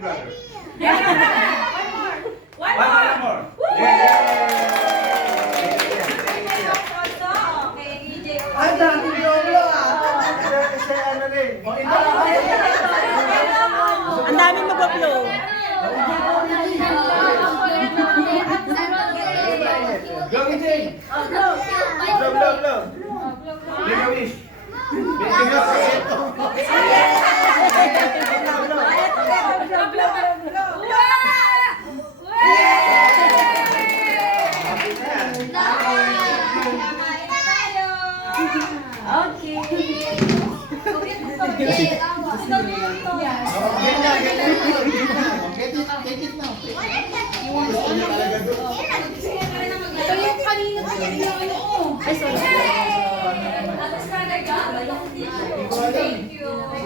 brother. One One more. more. Ang daming yolo Kasi ano rin. Ang daming mag-blow. Go, EJ. Blow, blow, blow. Make a wish. Make a wish. Thank you.